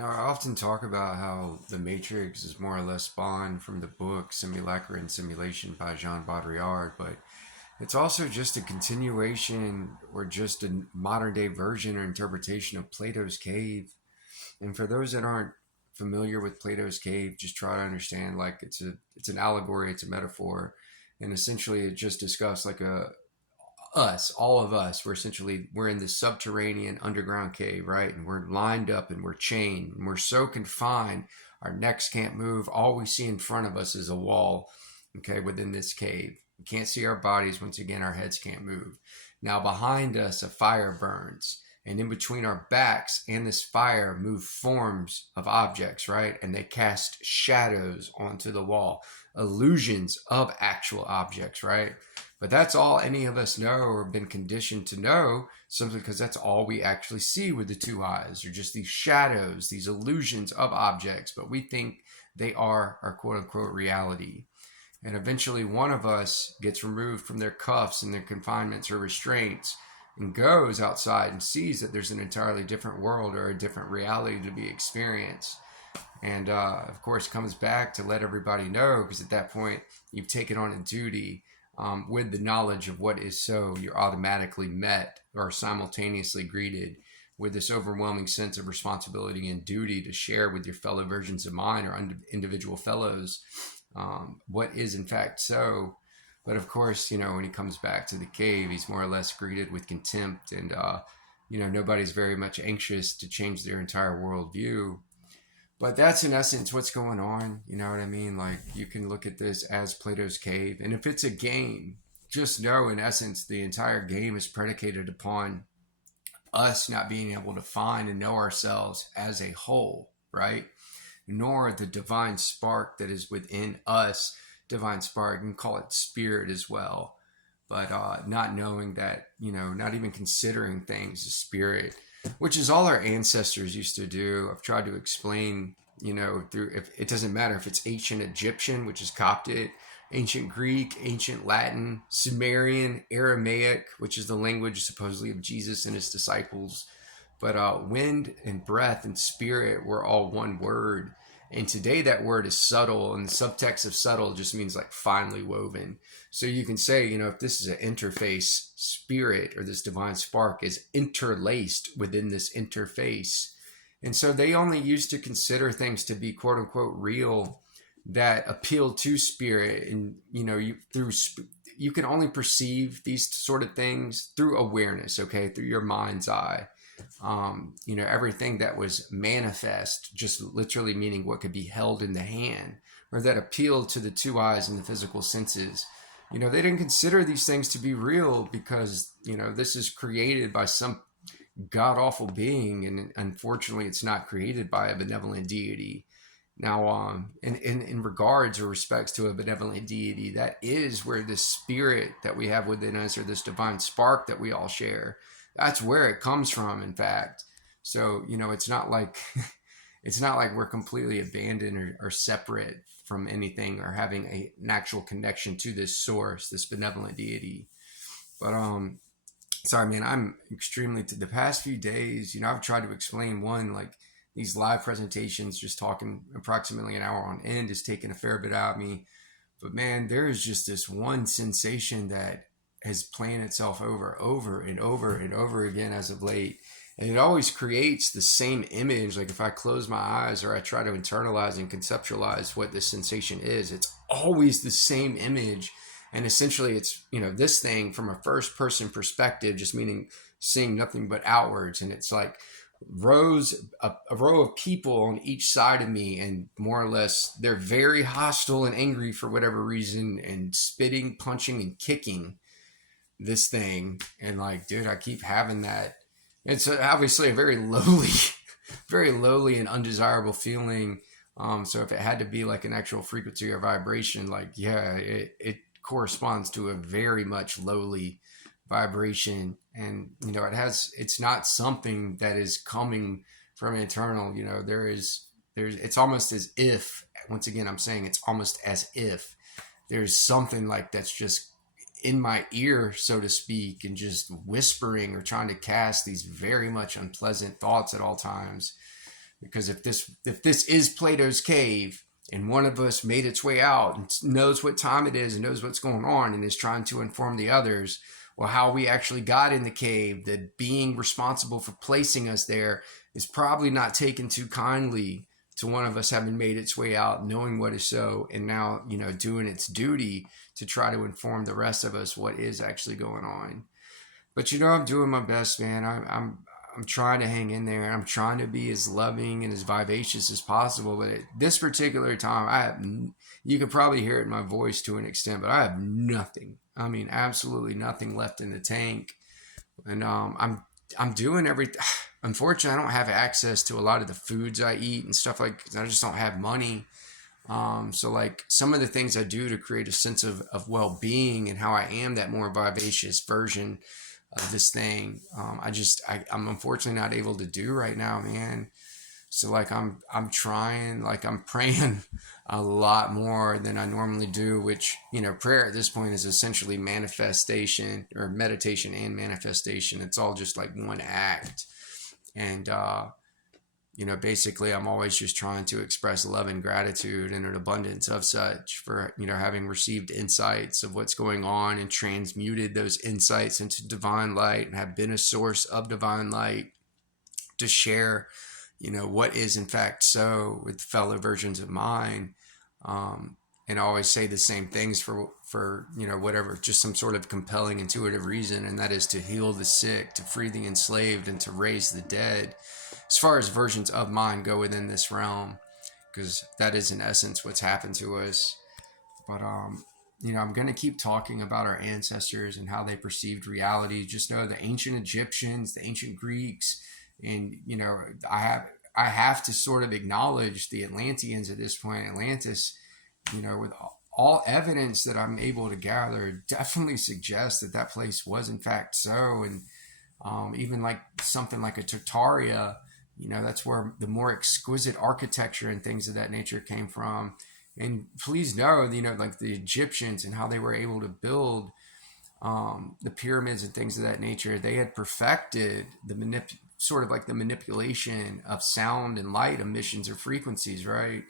I often talk about how The Matrix is more or less spawned from the book Simulacra and Simulation by Jean Baudrillard, but it's also just a continuation or just a modern day version or interpretation of Plato's Cave. And for those that aren't familiar with Plato's Cave, just try to understand like it's an allegory, it's a metaphor, and essentially it just discussed like a us, all of us, we're in this subterranean underground cave, right? And we're lined up and we're chained and we're so confined, our necks can't move. All we see in front of us is a wall, okay, within this cave. We can't see our bodies. Once again, our heads can't move. Now, behind us, a fire burns. And in between our backs and this fire move forms of objects, right? And they cast shadows onto the wall, illusions of actual objects, right? But that's all any of us know or been conditioned to know simply because that's all we actually see with the two eyes, are just these shadows, these illusions of objects, but we think they are our quote unquote reality. And eventually one of us gets removed from their cuffs and their confinements or restraints and goes outside and sees that there's an entirely different world or a different reality to be experienced. And of course, comes back to let everybody know because at that point, you've taken on a duty with the knowledge of what is so, you're automatically met or simultaneously greeted with this overwhelming sense of responsibility and duty to share with your fellow versions of mind or individual fellows what is in fact so. But of course, when he comes back to the cave, he's more or less greeted with contempt, and nobody's very much anxious to change their entire worldview. But that's in essence what's going on. You know what I mean? Like, you can look at this as Plato's Cave. And if it's a game, just know in essence the entire game is predicated upon us not being able to find and know ourselves as a whole, right? Nor the divine spark that is within us, divine spark, and call it spirit as well. But not knowing that, not even considering things as spirit, which is all our ancestors used to do. I've tried to explain, through, if it doesn't matter if it's ancient Egyptian, which is Coptic, ancient Greek, ancient Latin, Sumerian, Aramaic, which is the language supposedly of Jesus and his disciples. But wind and breath and spirit were all one word. And today that word is subtle, and the subtext of subtle just means like finely woven. So you can say, if this is an interface, spirit or this divine spark is interlaced within this interface. And so they only used to consider things to be quote unquote real that appeal to spirit. And, you can only perceive these sort of things through awareness, okay, through your mind's eye. Everything that was manifest, just literally meaning what could be held in the hand or that appealed to the two eyes and the physical senses. They didn't consider these things to be real because, this is created by some god awful being. And unfortunately, it's not created by a benevolent deity. Now, in regards or respects to a benevolent deity, that is where the spirit that we have within us or this divine spark that we all share, that's where it comes from, in fact. So, it's not like it's not like we're completely abandoned or separate from anything or having an actual connection to this source, this benevolent deity. But sorry, man, I'm extremely the past few days, I've tried to explain one, like these live presentations, just talking approximately an hour on end is taking a fair bit out of me. But man, there is just this one sensation that has playing itself over and over again as of late. And it always creates the same image. Like if I close my eyes or I try to internalize and conceptualize what this sensation is, it's always the same image. And essentially it's, this thing from a first person perspective, just meaning seeing nothing but outwards. And it's like a row of people on each side of me, and more or less they're very hostile and angry for whatever reason, and spitting, punching, and kicking this thing. And like, dude, I keep having that. It's obviously a very lowly very lowly and undesirable feeling. So if it had to be like an actual frequency or vibration, like, yeah, it corresponds to a very much lowly vibration. And it's not something that is coming from internal. It's almost as if, once again, I'm saying it's almost as if there's something like that's just in my ear, so to speak, and just whispering or trying to cast these very much unpleasant thoughts at all times. Because if this is Plato's cave, and one of us made its way out and knows what time it is and knows what's going on and is trying to inform the others, well, how we actually got in the cave, the being responsible for placing us there is probably not taken too kindly to one of us having made its way out, knowing what is so, and now, doing its duty to try to inform the rest of us what is actually going on. But I'm doing my best, man. I'm trying to hang in there. I'm trying to be as loving and as vivacious as possible. But at this particular time, you can probably hear it in my voice to an extent, but I have nothing. I mean, absolutely nothing left in the tank. And I'm doing everything. Unfortunately, I don't have access to a lot of the foods I eat and stuff like. I just don't have money. So like some of the things I do to create a sense of well-being and how I am that more vivacious version of this thing, I'm unfortunately not able to do right now, man. So like I'm trying, like I'm praying a lot more than I normally do, which, prayer at this point is essentially manifestation, or meditation and manifestation. It's all just like one act. And basically I'm always just trying to express love and gratitude and an abundance of such for, having received insights of what's going on and transmuted those insights into divine light and have been a source of divine light to share, what is in fact so with fellow versions of mine. And I always say the same things for whatever, just some sort of compelling intuitive reason, and that is to heal the sick, to free the enslaved, and to raise the dead, as far as versions of mine go within this realm, because that is in essence what's happened to us. But I'm going to keep talking about our ancestors and how they perceived reality. Just know the ancient Egyptians, the ancient Greeks, and I have to sort of acknowledge the Atlanteans at this point. Atlantis, with all evidence that I'm able to gather, definitely suggests that place was in fact so. And even like something like a Tartaria, that's where the more exquisite architecture and things of that nature came from. And please know, like the Egyptians and how they were able to build the pyramids and things of that nature, they had perfected the sort of like the manipulation of sound and light emissions or frequencies, right?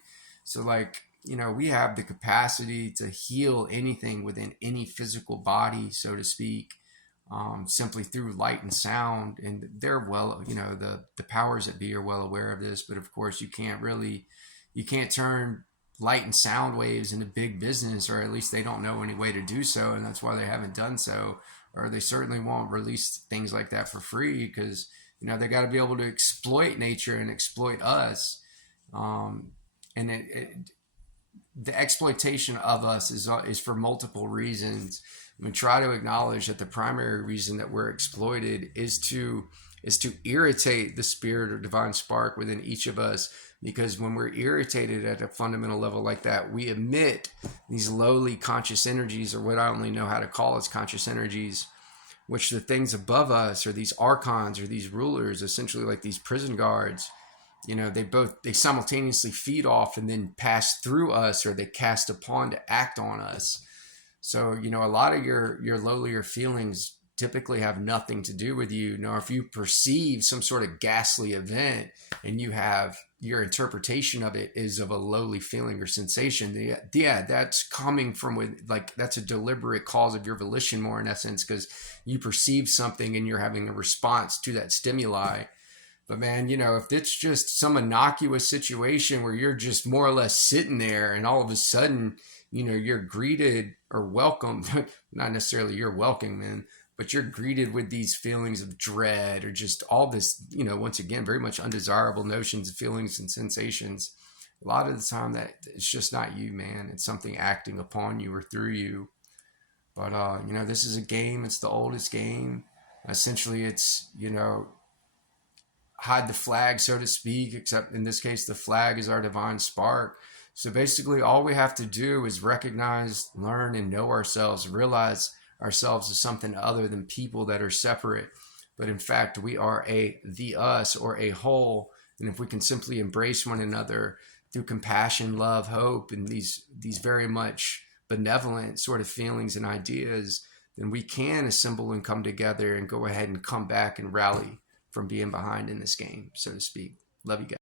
So like, we have the capacity to heal anything within any physical body, so to speak, simply through light and sound. And they're the powers that be are well aware of this, but of course you can't turn light and sound waves into big business, or at least they don't know any way to do so. And that's why they haven't done so, or they certainly won't release things like that for free, because, they got to be able to exploit nature and exploit us. And the exploitation of us is for multiple reasons. We try to acknowledge that the primary reason that we're exploited is to irritate the spirit or divine spark within each of us, because when we're irritated at a fundamental level like that, we emit these lowly conscious energies, or what I only know how to call as conscious energies, which the things above us, or these archons, or these rulers, essentially like these prison guards, they simultaneously feed off and then pass through us, or they cast upon to act on us. So, a lot of your lowlier feelings typically have nothing to do with you. Now, if you perceive some sort of ghastly event and you have your interpretation of it is of a lowly feeling or sensation, that's coming from that's a deliberate cause of your volition more in essence, because you perceive something and you're having a response to that stimuli. But man, if it's just some innocuous situation where you're just more or less sitting there and all of a sudden, you're greeted or welcomed, not necessarily you're welcome, man, but you're greeted with these feelings of dread, or just all this, once again, very much undesirable notions, feelings, and sensations. A lot of the time that it's just not you, man. It's something acting upon you or through you. But, this is a game. It's the oldest game. Essentially, it's, hide the flag, so to speak, except in this case, the flag is our divine spark. So basically all we have to do is recognize, learn, and know ourselves, realize ourselves as something other than people that are separate. But in fact, we are the us, or a whole. And if we can simply embrace one another through compassion, love, hope, and these very much benevolent sort of feelings and ideas, then we can assemble and come together and go ahead and come back and rally from being behind in this game, so to speak. Love you guys.